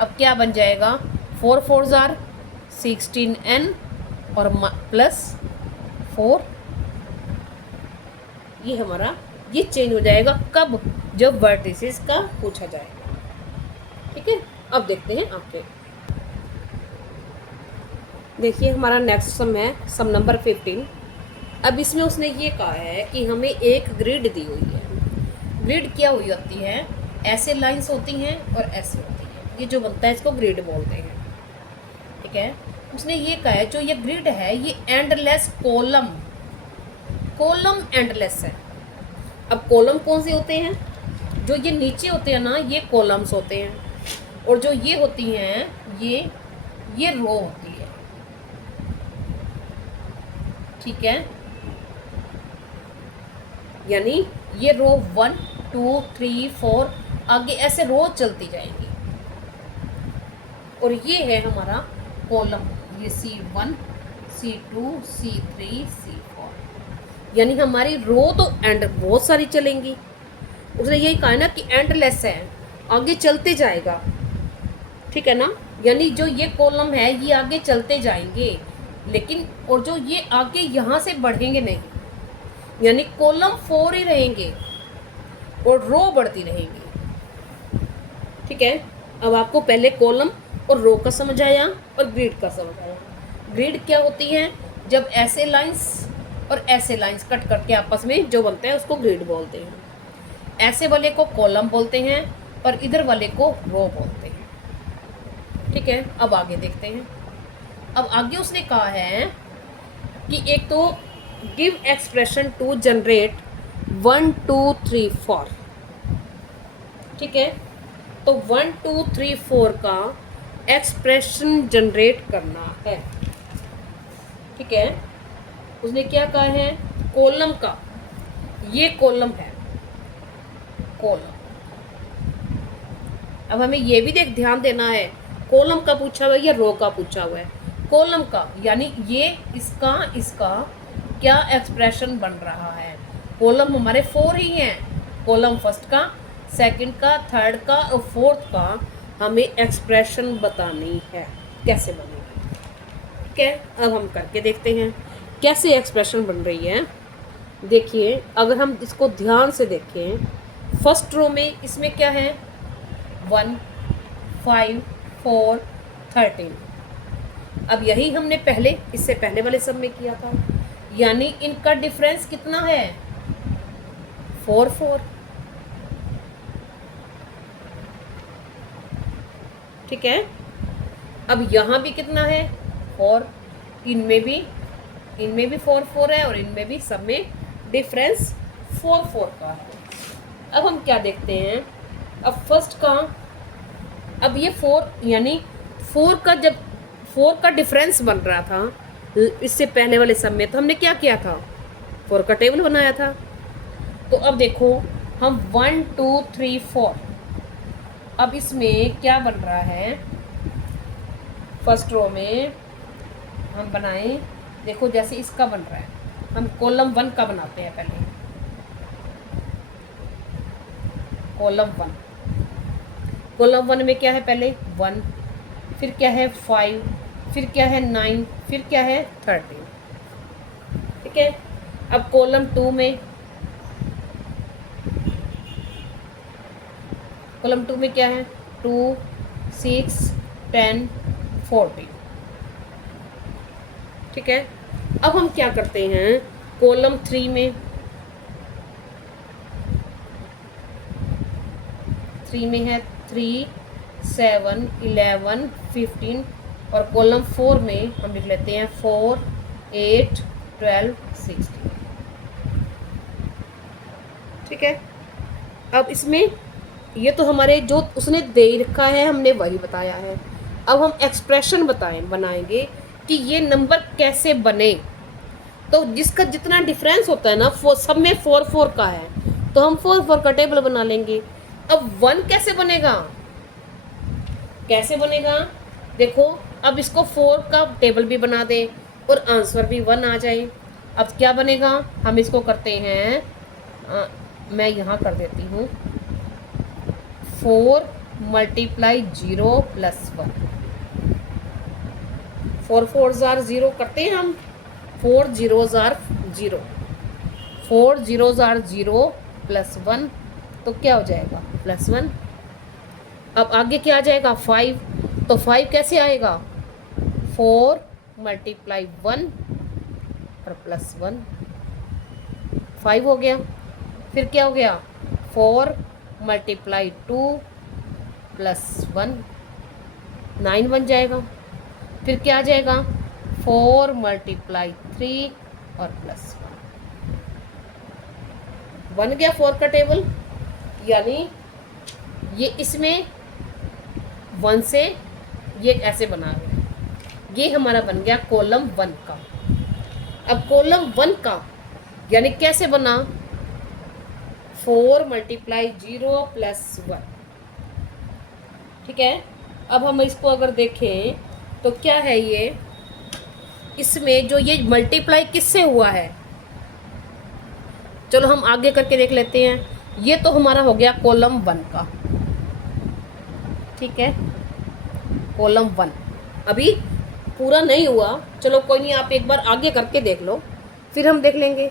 अब क्या बन जाएगा, 4 4 जार 16n और प्लस 4, ये हमारा ये चेंज हो जाएगा कब, जब वर्टिसेस का पूछा जाएगा। ठीक है, अब देखते हैं आगे। देखिए हमारा नेक्स्ट सम है सम नंबर 15। अब इसमें उसने ये कहा है कि हमें एक ग्रिड दी हुई है। ग्रिड क्या हुई होती है, ऐसे लाइंस होती हैं और ऐसे होती हैं, ये जो बनता है इसको ग्रिड बोलते हैं। ठीक है, उसने ये कहा है जो ये ग्रिड है ये एंडलेस कॉलम एंडलेस है। अब कॉलम कौन से होते हैं, जो ये नीचे होते हैं ना ये कॉलम्स होते हैं, और जो ये होती हैं ये रो होती है। ठीक है, यानी ये रो 1 2 3 4 आगे ऐसे रो चलती जाएंगी, और ये है हमारा कॉलम, ये C1 C2 C3 C4, यानी हमारी रो तो एंड बहुत सारी चलेंगी। उसने यही कहा ना कि एंडलेस है, आगे चलते जाएगा। ठीक है ना, यानी जो ये कॉलम है ये आगे चलते जाएंगे, लेकिन और जो ये आगे यहाँ से बढ़ेंगे नहीं, यानी कॉलम 4 ही रहेंगे और रो बढ़ती रहेंगी। ठीक है, अब आपको पहले कॉलम और रो का समझ आया और ग्रिड का समझ आया। ग्रिड क्या होती है, जब ऐसे लाइंस और ऐसे लाइंस कट करके आपस में जो बनता है उसको ग्रिड बोलते हैं। ऐसे वाले को कॉलम बोलते हैं और इधर वाले को रो बोलते हैं। ठीक है, अब आगे देखते हैं। अब आगे उसने कहा है कि एक तो गिव एक्सप्रेशन टू जनरेट 1 2 3 4। ठीक है, तो 1 2 3 4 का एक्सप्रेशन जनरेट करना है। ठीक है, उसने क्या कहा है, कॉलम का, ये कॉलम है कॉलम। अब हमें ये भी ध्यान देना है, कॉलम का पूछा हुआ है या रो का पूछा हुआ है। कॉलम का यानी ये इसका क्या एक्सप्रेशन बन रहा है। कॉलम हमारे 4 ही हैं, कॉलम फर्स्ट का, सेकंड का, थर्ड का और फोर्थ का हमें एक्सप्रेशन बतानी है, कैसे बनेगी। ठीक है, अब हम करके देखते हैं कैसे एक्सप्रेशन बन रही है। देखिए अगर हम इसको ध्यान से देखें, फर्स्ट रो में इसमें क्या है, 1 5 4 13। अब यही हमने इससे पहले वाले सब में किया था, यानी इनका डिफरेंस कितना है, 4 4। ठीक है, अब यहाँ भी कितना है, 4, इनमें भी 4 4 है और इनमें भी, सब में डिफरेंस 4 4 का है। अब हम क्या देखते हैं, अब फर्स्ट का, अब ये 4 यानी 4 का, जब 4 का डिफरेंस बन रहा था इससे पहले वाले सब में, तो हमने क्या किया था, 4 का टेबल बनाया था। तो अब देखो हम 1 2 3 4, अब इसमें क्या बन रहा है, फर्स्ट रो में हम बनाएं, देखो जैसे इसका बन रहा है, हम कॉलम 1 का बनाते हैं पहले, कॉलम 1 में क्या है, पहले 1, फिर क्या है 5, फिर क्या है 9, फिर क्या है 13। ठीक है, अब कॉलम 2 में क्या है, 2 6 10 14। ठीक है, अब हम क्या करते हैं, कॉलम 3 में है 3 7 11 15, और कॉलम 4 में हम लिख लेते हैं 4 8 12 16। ठीक है, अब इसमें ये तो हमारे जो उसने दे रखा है हमने वही बताया है। अब हम एक्सप्रेशन बनाएंगे कि ये नंबर कैसे बने। तो जिसका जितना डिफरेंस होता है ना, सब में 4 4 का है, तो हम 4 4 का टेबल बना लेंगे। अब 1 कैसे बनेगा, देखो अब इसको 4 का टेबल भी बना दे और आंसर भी 1 आ जाए। अब क्या बनेगा, हम इसको करते हैं, मैं यहाँ कर देती हूँ 4 मल्टीप्लाई 0 प्लस 1। 4 4 आर 0 करते हैं हम, 4 zeros are 0, 4 zeros are 0 plus 1, तो क्या हो जाएगा प्लस 1। अब आगे क्या आ जाएगा 5, तो 5 कैसे आएगा 4 मल्टीप्लाई 1 और प्लस 1, 5 हो गया। फिर क्या हो गया 4 मल्टीप्लाई 2 प्लस 1, 9 बन जाएगा। फिर क्या आ जाएगा 4 मल्टीप्लाई 3 और प्लस 1, बन गया 4 का टेबल। यानी ये इसमें 1 से ये ऐसे बना हुआ है, ये हमारा बन गया कॉलम 1 का। अब कॉलम 1 का यानी कैसे बना 4 मल्टीप्लाई 0 प्लस 1, ठीक है। अब हम इसको अगर देखें तो क्या है ये, इसमें जो ये मल्टीप्लाई किससे हुआ है, चलो हम आगे करके देख लेते हैं। ये तो हमारा हो गया कॉलम 1 का, ठीक है, कॉलम 1 अभी पूरा नहीं हुआ, चलो कोई नहीं, आप एक बार आगे करके देख लो फिर हम देख लेंगे।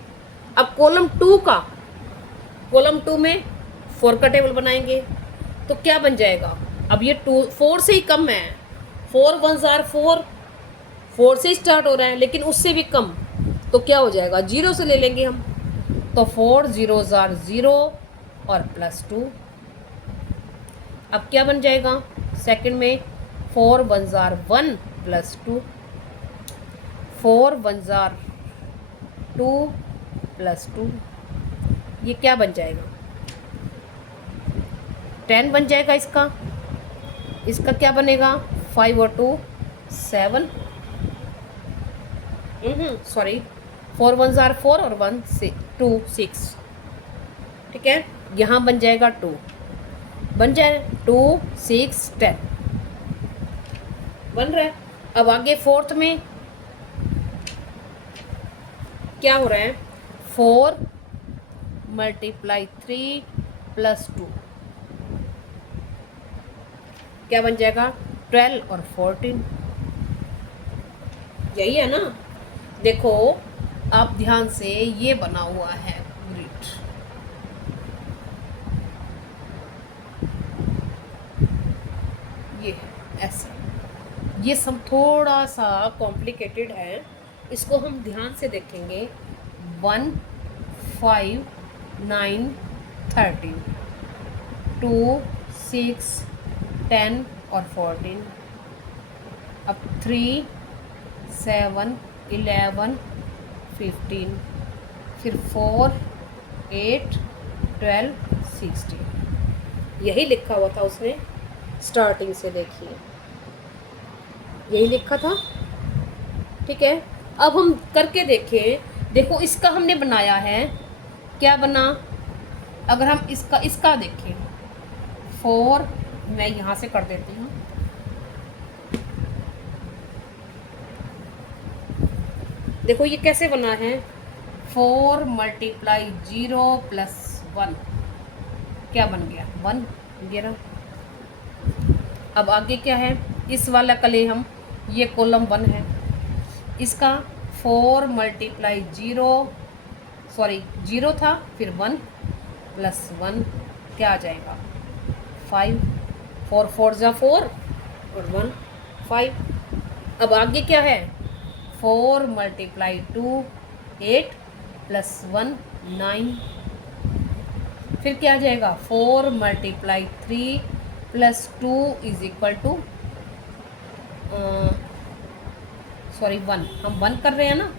अब कॉलम 2 का, कॉलम 2 में 4 का टेबल बनाएंगे तो क्या बन जाएगा, अब ये 2 4 से ही कम है, 4 1 आर 4, 4 से स्टार्ट हो रहा है लेकिन उससे भी कम, तो क्या हो जाएगा 0 से ले लेंगे हम, तो 4 zeros आर 0 और प्लस 2। अब क्या बन जाएगा सेकंड में 4 1 आर 1 प्लस 2, 4 1 आर 2 प्लस 2, ये क्या बन जाएगा 10 बन जाएगा। इसका क्या बनेगा 5 और 2 7, सॉरी 4 1 आर 4 और 1 2 6, ठीक है, यहाँ बन जाएगा 2, बन जाए 2 6 10 बन रहा है। अब आगे फोर्थ में क्या हो रहा है 4 मल्टीप्लाई 3 प्लस 2, क्या बन जाएगा 12 और 14, यही है ना। देखो आप ध्यान से, ये बना हुआ है ग्रिड, ये ऐसे, ये सब थोड़ा सा कॉम्प्लिकेटेड है, इसको हम ध्यान से देखेंगे। 1 5 9 13 2 6 10 और 14, अब 3 7 11 15, फिर 4 8 12 16, यही लिखा हुआ था उसने स्टार्टिंग से, देखिए यही लिखा था, ठीक है। अब हम करके देखें, देखो इसका हमने बनाया है, क्या बना, अगर हम इसका देखें 4, मैं यहाँ से कर देती हूँ, देखो ये कैसे बना है 4 मल्टीप्लाई 0 प्लस 1, क्या बन गया 1, ये रहा। अब आगे क्या है, इस वाला का ले हम, ये कॉलम 1 है, इसका 4 मल्टीप्लाई 0, सॉरी 0 था फिर 1 प्लस 1, क्या आ जाएगा 5, 4 4 जा 4 और 1 5। अब आगे क्या है 4 मल्टीप्लाई 2 8 प्लस 1 9, फिर क्या आ जाएगा 4 multiply 3 plus 2 is equal to, sorry 1, हम 1 कर रहे हैं ना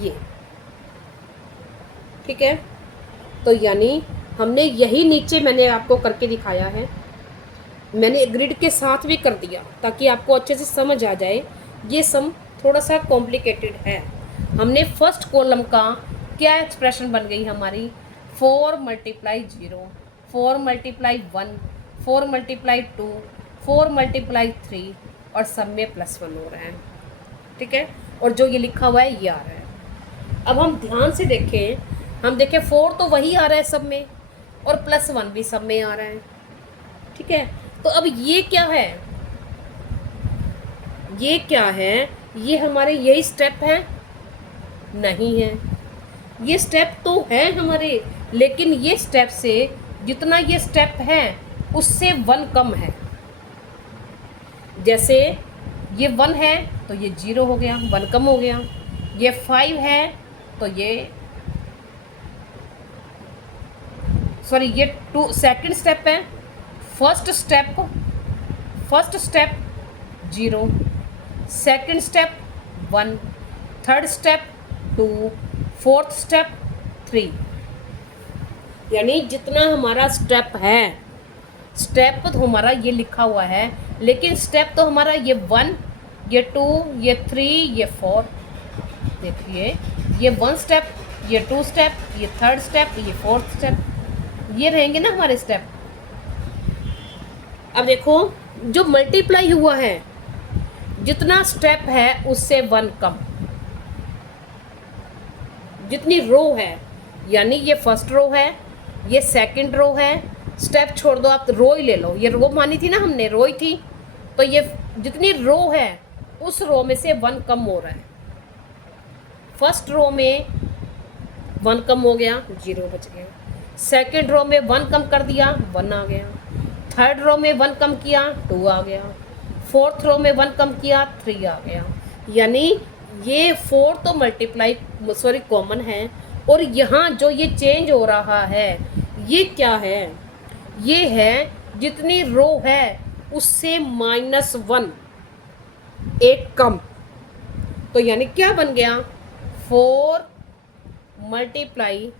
ये, ठीक है। तो यानी हमने यही नीचे मैंने आपको करके दिखाया है, मैंने ग्रिड के साथ भी कर दिया ताकि आपको अच्छे से समझ आ जाए। ये सम थोड़ा सा कॉम्प्लिकेटेड है। हमने फर्स्ट कॉलम का क्या एक्सप्रेशन बन गई हमारी 4 मल्टीप्लाई 0, 4 मल्टीप्लाई 1, 4 मल्टीप्लाई 2, 4 मल्टीप्लाई 3 और सब में प्लस 1 हो रहा है, ठीक है। और जो ये लिखा हुआ है ये आ रहा है। अब हम ध्यान से देखें, हम देखें 4 तो वही आ रहा है सब में और प्लस 1 भी सब में आ रहा है, ठीक है। तो अब ये क्या है, ये क्या है, ये हमारे यही स्टेप है? नहीं है, ये स्टेप तो है हमारे, लेकिन ये स्टेप से जितना ये स्टेप है उससे 1 कम है। जैसे ये 1 है तो ये 0 हो गया, 1 कम हो गया। ये 5 है तो ये सॉरी ये 2 सेकंड स्टेप है। First step 0, second step 1, third step 2, fourth step 3। यानी जितना हमारा स्टेप है, स्टेप तो हमारा ये लिखा हुआ है, लेकिन स्टेप तो हमारा ये 1, ये 2, ये 3, ये 4। देखिए ये 1 स्टेप, ये 2 स्टेप, ये थर्ड स्टेप, ये फोर्थ स्टेप, ये रहेंगे ना हमारे स्टेप। अब देखो जो मल्टीप्लाई हुआ है, जितना स्टेप है उससे 1 कम, जितनी रो है, यानी ये फर्स्ट रो है, ये सेकंड रो है। स्टेप छोड़ दो, आप रो ही ले लो, ये रो मानी थी ना हमने, रो ही थी, तो ये जितनी रो है उस रो में से 1 कम हो रहा है। फर्स्ट रो में 1 कम हो गया, 0 बच गया। सेकंड रो में 1 कम कर दिया, 1 आ गया। थर्ड रो में 1 कम किया, 2 आ गया। फोर्थ रो में 1 कम किया, 3 आ गया। यानी ये 4 तो मल्टीप्लाई सॉरी कॉमन है, और यहाँ जो ये चेंज हो रहा है ये क्या है, ये है जितनी रो है उससे -1 एक कम। तो यानी क्या बन गया, 4 मल्टीप्लाई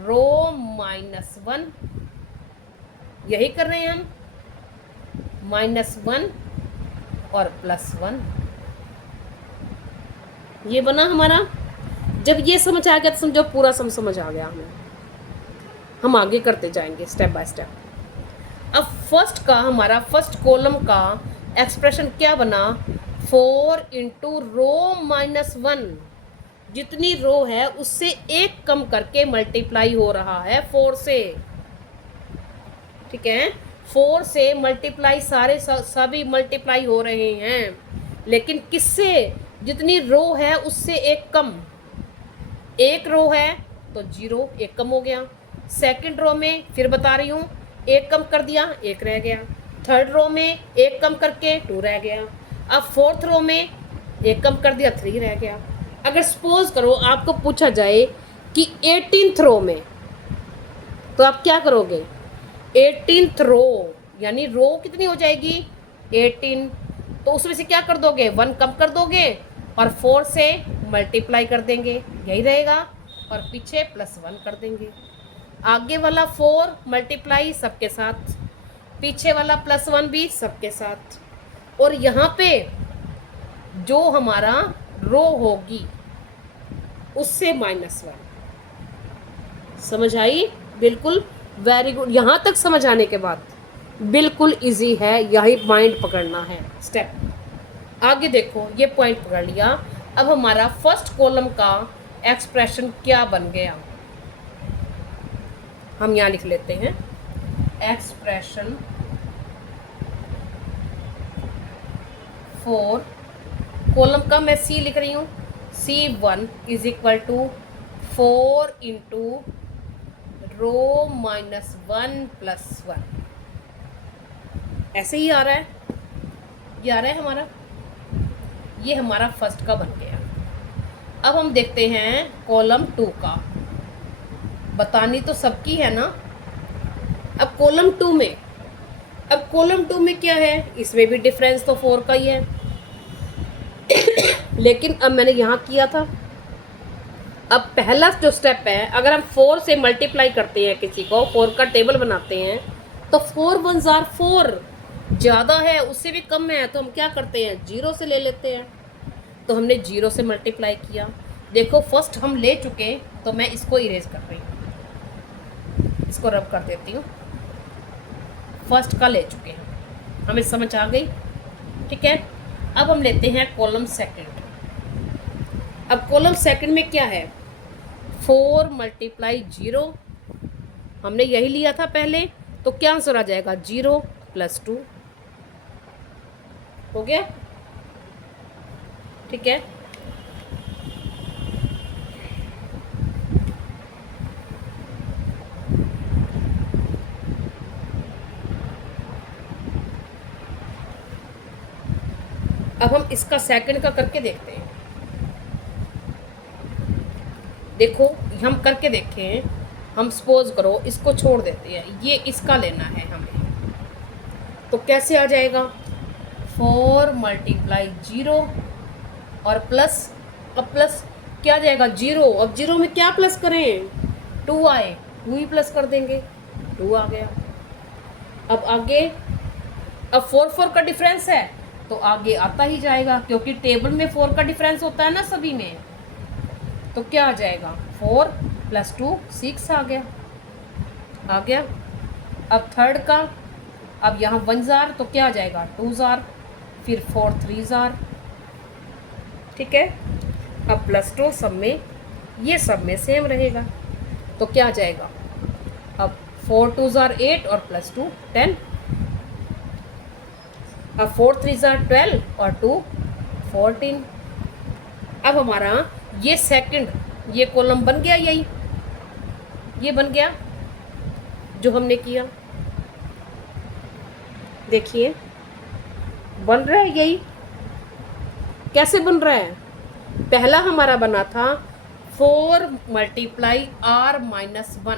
रो -1, यही कर रहे हैं हम, -1 और +1। ये बना हमारा। जब ये समझ आ गया तो समझो पूरा समझ आ गया हमें। हम आगे करते जाएंगे स्टेप बाय स्टेप। अब फर्स्ट का हमारा फर्स्ट कॉलम का एक्सप्रेशन क्या बना, 4 इंटू रो -1, जितनी रो है उससे एक कम करके मल्टीप्लाई हो रहा है 4 से। ठीक है, 4 से मल्टीप्लाई सारे सभी मल्टीप्लाई हो रहे हैं, लेकिन किससे, जितनी रो है उससे एक कम। एक रो है तो 0, एक कम हो गया। सेकंड रो में फिर बता रही हूँ, एक कम कर दिया, 1 रह गया। थर्ड रो में एक कम करके 2 रह गया। अब फोर्थ रो में एक कम कर दिया, 3 रह गया। अगर सपोज करो आपको पूछा जाए कि 18th रो में, तो आप क्या करोगे, 18th रो यानी रो कितनी हो जाएगी 18, तो उसमें से क्या कर दोगे, 1 कम कर दोगे और 4 से मल्टीप्लाई कर देंगे, यही रहेगा, और पीछे +1 कर देंगे। आगे वाला 4 मल्टीप्लाई सबके साथ, पीछे वाला +1 भी सबके साथ, और यहाँ पे जो हमारा रो होगी उससे -1। समझ आई? बिल्कुल वेरी गुड। यहाँ तक समझ आने के बाद बिल्कुल इजी है, यही पॉइंट पकड़ना है स्टेप। आगे देखो, ये पॉइंट पकड़ लिया। अब हमारा फर्स्ट कॉलम का एक्सप्रेशन क्या बन गया, हम यहाँ लिख लेते हैं एक्सप्रेशन फॉर कॉलम का, मैं C लिख रही हूँ, C1 = 4 इंटू रो -1 +1। ऐसे ही आ रहा है, ये आ रहा है हमारा, ये हमारा फर्स्ट का बन गया। अब हम देखते हैं कॉलम 2 का, बतानी तो सबकी है ना। अब कॉलम 2 में क्या है, इसमें भी डिफरेंस तो 4 का ही है, लेकिन अब मैंने यहाँ किया था। अब पहला जो स्टेप है, अगर हम 4 से मल्टीप्लाई करते हैं किसी को, 4 का टेबल बनाते हैं, तो 4 1 जार 4 ज़्यादा है, उससे भी कम है, तो हम क्या करते हैं, 0 से ले लेते हैं। तो हमने 0 से मल्टीप्लाई किया। देखो फर्स्ट हम ले चुके, तो मैं इसको इरेज कर रही हूँ, इसको रब कर देती हूँ। फर्स्ट का ले चुके हैं, हमें समझ आ गई। ठीक है, अब हम लेते हैं कॉलम सेकंड। अब कॉलम सेकंड में क्या है, 4 × 0, हमने यही लिया था पहले, तो क्या आंसर आ जाएगा 0 + 2। हो गया, ठीक है। अब हम इसका सेकंड का करके देखते हैं। देखो हम करके देखें। हम सपोज करो इसको छोड़ देते हैं, ये इसका लेना है हमें। तो कैसे आ जाएगा? 4 × 0 और प्लस, अब प्लस क्या आ जाएगा 0। अब 0 में क्या प्लस करें? 2 आए, 2 ही प्लस कर देंगे, 2 आ गया। अब आगे, अब 4 का डिफरेंस है तो आगे आता ही जाएगा, क्योंकि टेबल में 4 का डिफरेंस होता है ना सभी में। तो क्या आ जाएगा? 4 + 2 6 आ गया, आ गया। अब थर्ड का, अब यहाँ 1 जार तो क्या आ जाएगा? 2 जार, फिर 4 3 जार, ठीक है। अब +2 सब में, ये सब में सेम रहेगा, तो क्या आ जाएगा? अब 4 2 जार 8 और +2 10। अब 4 3 जार 12 और 2 14। अब हमारा ये सेकंड, ये कॉलम बन गया, यही ये बन गया जो हमने किया। देखिए बन रहा है, यही कैसे बन रहा है? पहला हमारा बना था 4 × r-1,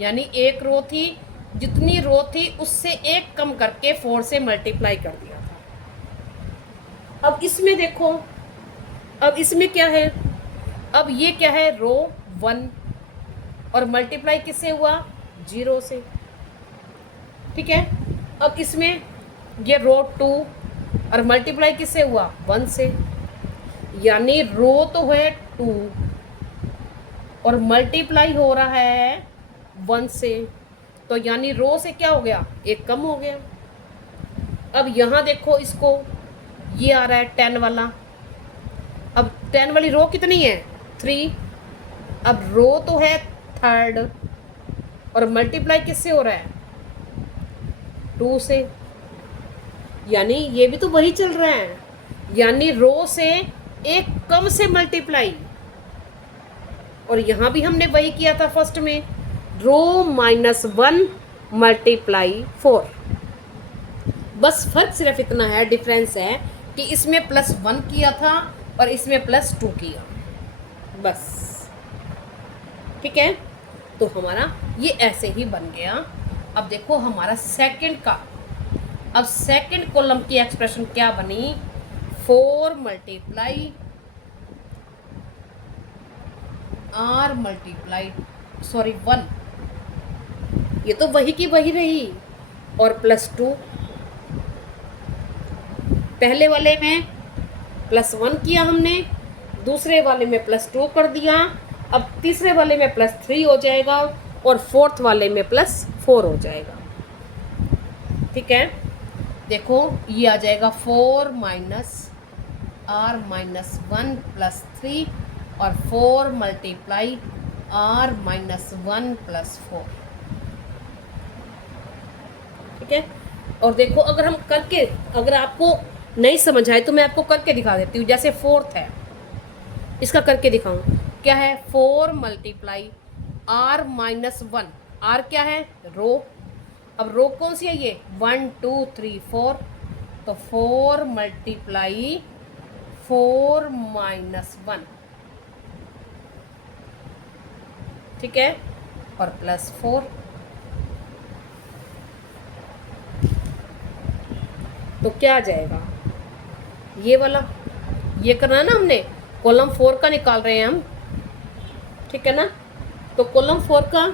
यानी एक रो थी, जितनी रो थी उससे एक कम करके 4 से मल्टीप्लाई कर दिया था। अब इसमें देखो, अब इसमें क्या है? अब ये क्या है? रो 1 और मल्टीप्लाई किससे हुआ? 0 से, ठीक है। अब इसमें ये रो 2 और मल्टीप्लाई किससे हुआ? 1 से, यानी रो तो है 2 और मल्टीप्लाई हो रहा है 1 से, तो यानी रो से क्या हो गया? एक कम हो गया। अब यहाँ देखो इसको, ये आ रहा है 10 वाला। अब 10 वाली रो कितनी है? 3। अब रो तो है थर्ड और मल्टीप्लाई किससे हो रहा है? 2 से, यानी ये भी तो वही चल रहा है, यानी रो से एक कम से मल्टीप्लाई। और यहाँ भी हमने वही किया था फर्स्ट में, रो -1 × 4। बस फर्क सिर्फ इतना है, डिफरेंस है कि इसमें +1 किया था और इसमें +2 किया, बस, ठीक है। तो हमारा ये ऐसे ही बन गया। अब देखो हमारा सेकंड का, अब सेकंड कॉलम की एक्सप्रेशन क्या बनी? 4 × r-1, ये तो वही की वही रही, और +2। पहले वाले में +1 किया हमने, दूसरे वाले में +2 कर दिया, अब तीसरे वाले में +3 हो जाएगा और फोर्थ वाले में +4 हो जाएगा, ठीक है। देखो ये आ जाएगा 4 - r-1 + 3 और 4 × r-1 + 4, ठीक है। और देखो अगर हम करके, अगर आपको नहीं समझ आए तो मैं आपको करके दिखा देती हूँ। जैसे फोर्थ है, इसका करके दिखाऊं, क्या है? 4 × r-1, r क्या है? रो। अब रो कौन सी है? ये 1 2 3 4, तो 4 × 4 - 1, ठीक है, और +4। तो क्या आ जाएगा? ये वाला, ये करना है ना हमने, कॉलम 4 का निकाल रहे हैं हम, ठीक है ना। तो कॉलम 4 का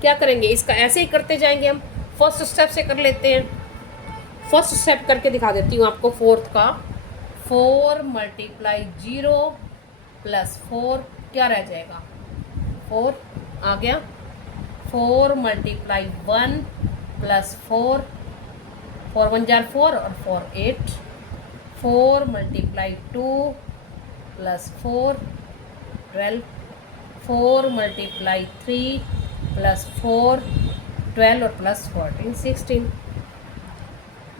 क्या करेंगे? इसका ऐसे ही करते जाएंगे हम। फर्स्ट स्टेप से कर लेते हैं, फर्स्ट स्टेप करके दिखा देती हूँ आपको। फोर्थ का 4 × 0 + 4 क्या रह जाएगा? 4 आ गया। 4 × 1 + 4, 4 1 जार 4 और 4 8। 4 × 2 + 4 12। 4 × 3 + 4 12 और प्लस 14 16।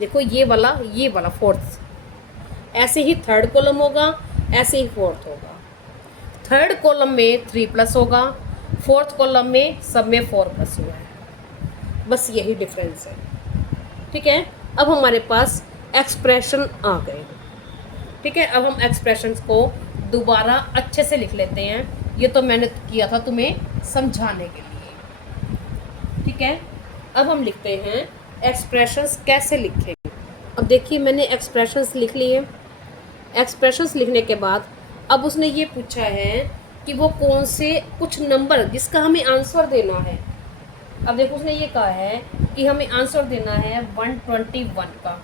देखो ये वाला फोर्थ, ऐसे ही थर्ड कॉलम होगा, ऐसे ही फोर्थ होगा। थर्ड कॉलम में 3 प्लस होगा, फोर्थ कॉलम में सब में 4 प्लस हुआ है, बस यही डिफरेंस है। ठीक है, अब हमारे पास एक्सप्रेशन आ गए। ठीक है, अब हम एक्सप्रेशंस को दोबारा अच्छे से लिख लेते हैं, ये तो मैंने किया था तुम्हें समझाने के लिए। ठीक है, अब हम लिखते हैं एक्सप्रेशंस कैसे लिखेंगे। अब देखिए मैंने एक्सप्रेशंस लिख लिए। एक्सप्रेशंस लिखने के बाद अब उसने ये पूछा है कि वो कौन से कुछ नंबर जिसका हमें आंसर देना है। अब देखो उसने ये कहा है कि हमें आंसर देना है 121 का।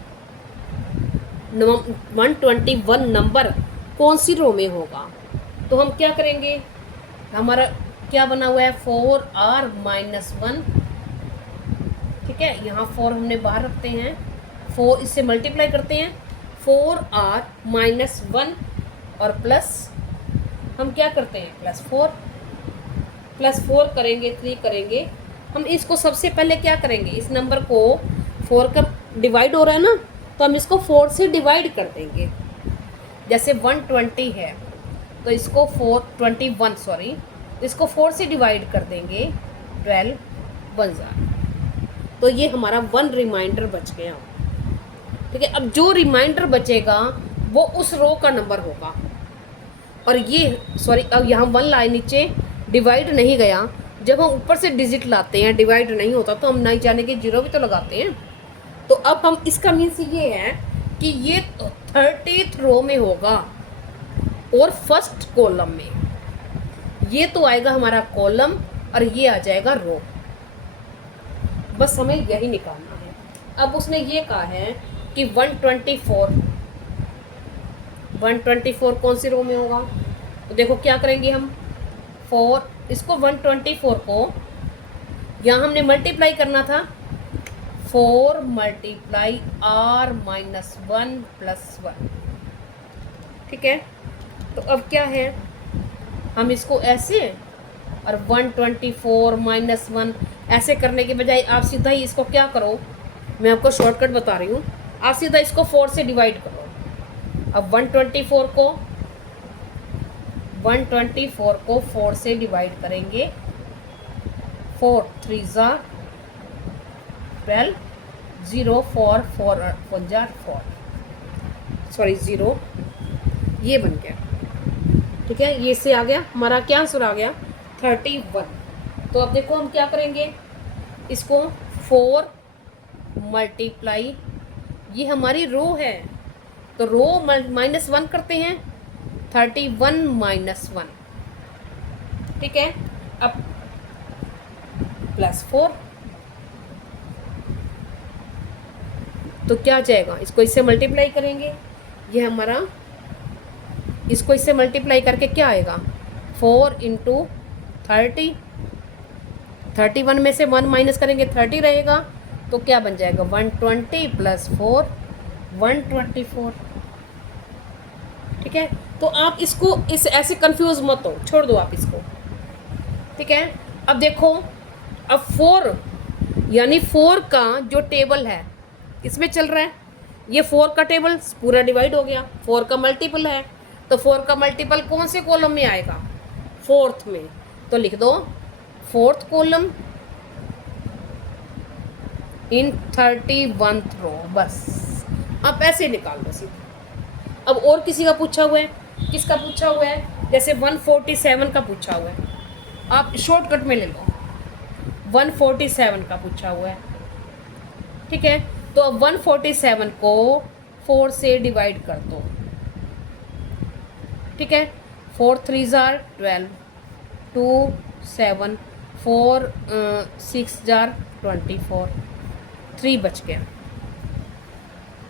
121 नंबर कौन सी रो में होगा, तो हम क्या करेंगे, हमारा क्या बना हुआ है 4r-1। ठीक है, यहाँ 4 हमने बाहर रखते हैं, 4 इससे मल्टीप्लाई करते हैं, 4r-1 और प्लस हम क्या करते हैं प्लस 4 करेंगे, 3 करेंगे। हम इसको सबसे पहले क्या करेंगे, इस नंबर को 4 का डिवाइड हो रहा है ना, तो हम इसको 4 से डिवाइड कर देंगे। जैसे 120 है तो इसको 421 सॉरी, इसको 4 से डिवाइड कर देंगे, 12 1 जार। तो ये हमारा 1 रिमाइंडर बच गया। ठीक है, अब जो रिमाइंडर बचेगा वो उस रो का नंबर होगा। और ये सॉरी, अब यहाँ 1 लाए नीचे, डिवाइड नहीं गया। जब हम ऊपर से डिजिट लाते हैं डिवाइड नहीं होता तो हम नहीं जाने के 0 भी तो लगाते हैं। तो अब हम इसका मीन्स ये है कि ये 30th रो में होगा और फर्स्ट कॉलम में। ये तो आएगा हमारा कॉलम और ये आ जाएगा रो, बस हमें यही निकालना है। अब उसने ये कहा है कि 124 कौन सी रो में होगा, तो देखो क्या करेंगे हम, 4 इसको 124 को यहाँ हमने मल्टीप्लाई करना था, 4 मल्टीप्लाई r-1 प्लस 1। ठीक है, तो अब क्या है, हम इसको ऐसे और 124 माइनस 1 ऐसे करने के बजाय आप सीधा ही इसको क्या करो, मैं आपको शॉर्टकट बता रही हूँ, आप सीधा इसको 4 से डिवाइड करो। अब 124 को 4 से डिवाइड करेंगे, 4 3 जार 12, 0 4 4 1 जार 4 सॉरी 0, ये बन गया। ठीक है, ये से आ गया हमारा क्या आंसर आ गया 31। तो अब देखो हम क्या करेंगे, इसको 4 मल्टीप्लाई, ये हमारी रो है तो रो -1 करते हैं, 31 माइनस 1। ठीक है, अब प्लस 4, तो क्या जाएगा, इसको इससे मल्टीप्लाई करेंगे, ये हमारा इसको इससे मल्टीप्लाई करके क्या आएगा 4 इंटू 30, 31 में से 1 माइनस करेंगे 30 रहेगा, तो क्या बन जाएगा 120 प्लस 4 124। ठीक है, तो आप इसको इस ऐसे कंफ्यूज मत हो, छोड़ दो आप इसको। ठीक है, अब देखो, अब 4 यानी 4 का जो टेबल है किसमें चल रहा है, ये 4 का टेबल पूरा डिवाइड हो गया, 4 का मल्टीपल है, तो 4 का मल्टीपल कौन से कॉलम में आएगा, 4th में, तो लिख दो 4th कॉलम इन 31th रो, बस आप ऐसे निकाल दो सीधा। अब और किसी का पूछा हुआ है, किसका पूछा हुआ है, जैसे 147 का पूछा हुआ है, आप शॉर्टकट में ले लो, 147 का पूछा हुआ है। ठीक है, तो अब 147 को 4 से डिवाइड कर दो। ठीक है, 4 3 जार 12, 2 7 4 6 जार 24, 3 बच गया।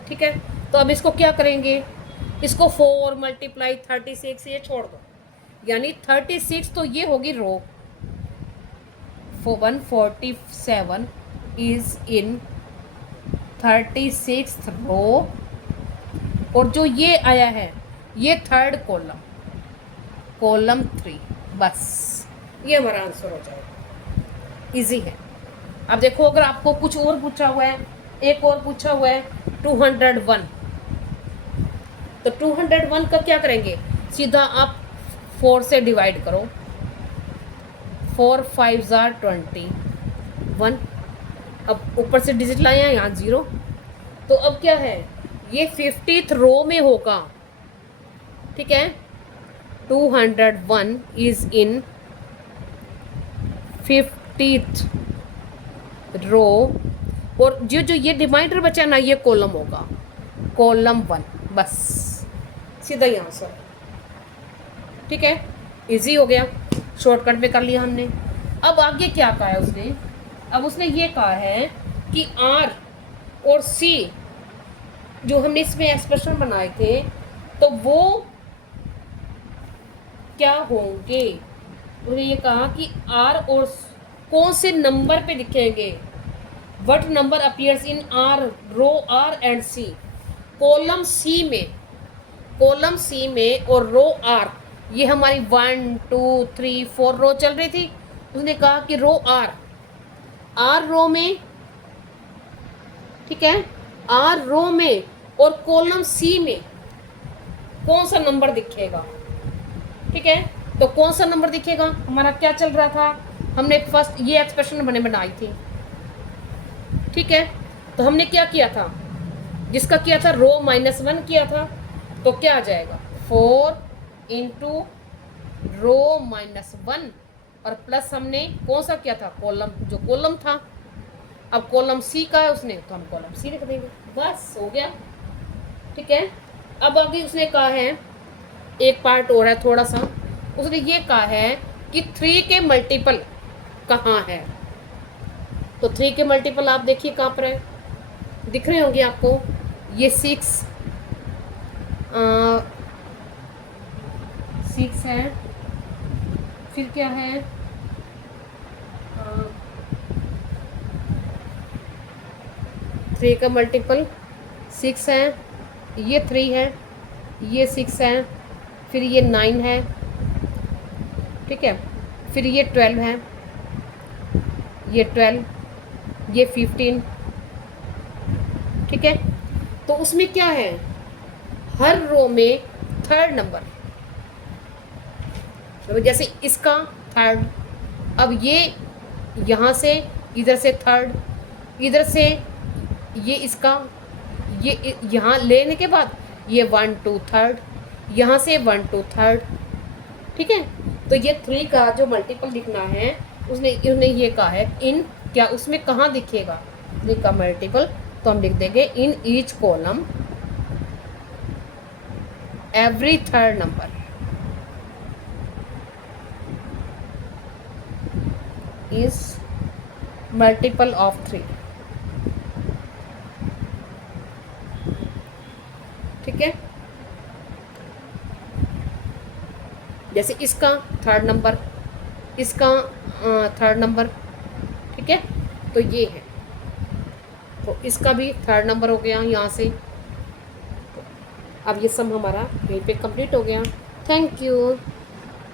ठीक है, तो अब इसको क्या करेंगे, इसको 4 मल्टीप्लाई 36 ये छोड़ दो, यानी 36 तो ये होगी रो, 147 इज इन 36th रो, और जो ये आया है ये 3rd कॉलम, कॉलम 3, बस ये हमारा आंसर हो जाएगा। इजी है। अब देखो अगर आपको कुछ और पूछा हुआ है, एक और पूछा हुआ है 201, तो 201 का क्या करेंगे, सीधा आप 4 से डिवाइड करो, 4 5 जार 21। अब ऊपर से डिजिट लाए हैं यहाँ 0, तो अब क्या है, ये 50th रो में होगा, ठीक है। 201 इज इन 50th रो, और जो जो ये रिमाइंडर बचा ना, ये कॉलम होगा, कॉलम 1, बस सीधा ही आंसर, ठीक है। इजी हो गया, शॉर्टकट में कर लिया हमने। अब आगे क्या कहा है उसने, अब उसने ये कहा है कि आर और सी जो हमने इसमें एक्सप्रेशन बनाए थे, तो वो क्या होंगे। उन्होंने ये कहा कि आर और कौन से नंबर पे लिखेंगे, what number appears in R row R and C, column C में, कॉलम सी में और रो आर, ये हमारी 1 2 3 4 रो चल रही थी। उसने कहा कि रो आर, आर रो में, ठीक है, आर रो में और कॉलम सी में कौन सा नंबर दिखेगा, ठीक है। तो कौन सा नंबर दिखेगा, हमारा क्या चल रहा था, हमने फर्स्ट ये एक्सप्रेशन बनाई थी, ठीक है। तो हमने क्या किया था, जिसका किया था रो -1 किया था, तो क्या आ जाएगा 4 इंटू रो -1 और प्लस हमने कौन सा किया था, कॉलम, जो कॉलम था। अब कॉलम सी का है उसने, तो हम कॉलम सी लिख देंगे, बस हो गया, ठीक है। अब आगे उसने कहा है, एक पार्ट और है थोड़ा सा, उसने ये कहा है कि 3 के मल्टीपल कहाँ है। तो 3 के मल्टीपल आप देखिए कहाँ पर है, दिख रहे होंगे आपको, ये 6 है, फिर क्या है 3 का मल्टीपल 6 है, ये 3 है, ये 6 है, फिर ये 9 है, ठीक है, फिर ये 12 है, ये 12, ये 15, ठीक है। तो उसमें क्या है, हर रो में थर्ड नंबर, तो जैसे इसका थर्ड, अब ये यहाँ से इधर से थर्ड, इधर से ये इसका, ये यहाँ लेने के बाद ये 1 2 थर्ड, यहाँ से 1 2 थर्ड, ठीक है। तो ये 3 का जो मल्टीपल लिखना है, उसने ये कहा है इन क्या, उसमें कहाँ दिखेगा 3 का मल्टीपल, तो हम लिख देंगे in each column every third number is multiple of 3, ठीक है। जैसे इसका थर्ड नंबर, इसका थर्ड नंबर, ठीक है, तो ये है, तो इसका भी थर्ड नंबर हो गया यहाँ से। तो अब ये सम हमारा यहीं पे कंप्लीट हो गया। Thank you.